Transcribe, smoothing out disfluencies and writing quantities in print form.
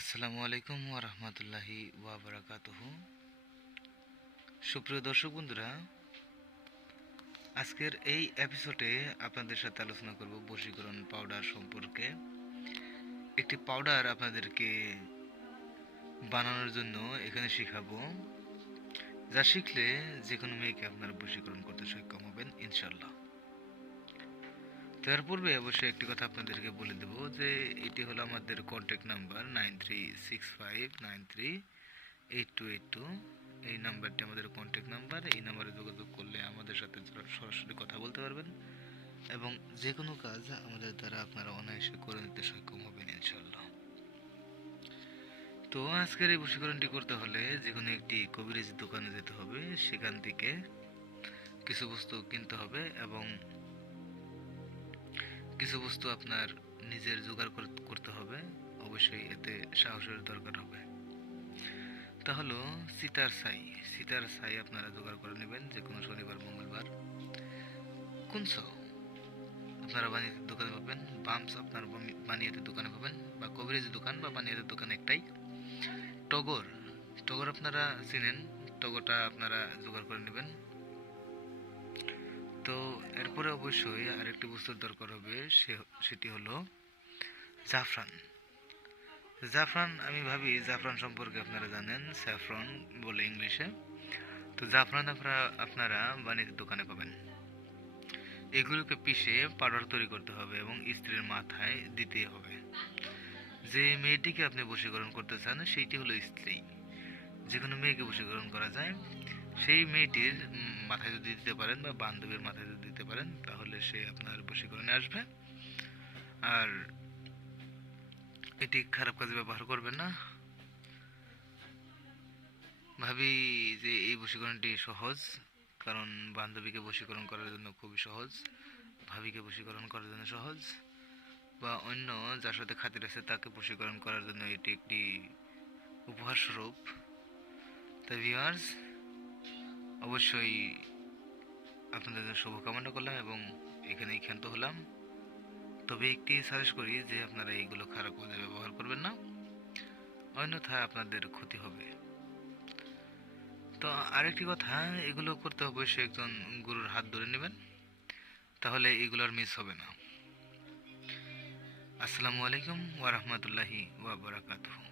আসসালামু আলাইকুম ওয়া রাহমাতুল্লাহি ওয়া বারাকাতুহু। সুপ্রিয় দর্শক বন্ধুরা, আজকের এই এপিসোডে আপনাদের সাথে আলোচনা করব বশীকরণ পাউডার সম্পর্কে। একটি পাউডার আপনাদেরকে বানানোর জন্য এখানে শিখাবো, যা শিখলে যে কোনো মেয়েকে আপনারা বশীকরণ করতে সক্ষম হবেন ইনশাল্লাহ। তার পূর্বে অবশ্যই একটি কথা আপনাদেরকে বলে দেব যে এটি হলো আমাদের কন্ট্যাক্ট নাম্বার 9365938282। এই নাম্বারটি আমাদের কন্ট্যাক্ট নাম্বার। এই নাম্বারে যোগাযোগ করলে আমাদের সাথে সরাসরি কথা বলতে পারবেন এবং যে কোনো কাজ আমাদের দ্বারা আপনারা অনায়াসে করে নিতে সক্ষম হবেন ইনশাল্লাহ। তো আজকের এই বশীকরণটি করতে হলে যে কোনো একটি কবিরাজি দোকানে যেতে হবে, সেখান থেকে কিছু বস্তু কিনতে হবে এবং কিছু বস্তু আপনার নিজের জোগাড় করতে হবে। অবশ্যই এতে সাহসের দরকার হবে। তা হলো সিতার ছাই আপনারা জোগাড় করে নেবেন যে কোনো শনিবার মঙ্গলবার। কুনস আপনারা বানিয়াতের দোকানে পাবেন, বামস আপনার বানিয়াতের দোকানে পাবেন, বা কবিরাজি দোকান বা বানিয়াতের দোকান একটাই। টগর আপনারা চিনেন, টগরটা আপনারা জোগাড় করে নেবেন। তো এরপরে অবশ্যই আরেকটি বস্তুর দরকার হবে, সেটি হলো জাফরান। আমি ভাবি জাফরান সম্পর্কে আপনারা জানেন, স্যাফরন বলে ইংলিশে। তো জাফরান আপনারা বাণিজ্যের দোকানে পাবেন। এগুলোকে পিষে পাউডার তৈরি করতে হবে এবং স্ত্রীর মাথায় দিতে হবে। যে মেয়েটিকে আপনি বশীকরণ করতে চান সেইটি হলো স্ত্রী। যে কোনো মেয়েকে বশীকরণ করা যায়। সেই মেয়েটির মাথায় যদি দিতে পারেন বা বান্ধবীর মাথায় যদি দিতে পারেন, তাহলে সে আপনার বশীকরণে আসবে। আর এটি খারাপ কাজে ব্যবহার করবেন না। ভাবি যে এই বশীকরণটি সহজ, কারণ বান্ধবীকে বশীকরণ করার জন্য খুবই সহজ, ভাবিকে বশীকরণ করার জন্য সহজ, বা অন্য যার সাথে খাতির আছে তাকে বশীকরণ করার জন্য এটি একটি উপহার স্বরূপ। তাই ভিউয়ার্স, অবশ্যই আপনাদের জন্য শুভকামনা করলাম এবং এখানেই ক্ষান্ত হলাম। তবে একটি সাজেস্ট করি যে আপনারা এইগুলো খারাপ কাজে ব্যবহার করবেন না, অন্যথায় আপনাদের ক্ষতি হবে। তো আরেকটি কথা, এগুলো করতে অবশ্যই একজন গুরুর হাত ধরে নেবেন, তাহলে এগুলোর মিস হবে না। আসসালামু আলাইকুম ওয়া রাহমাতুল্লাহি ওয়া বারাকাতুহু।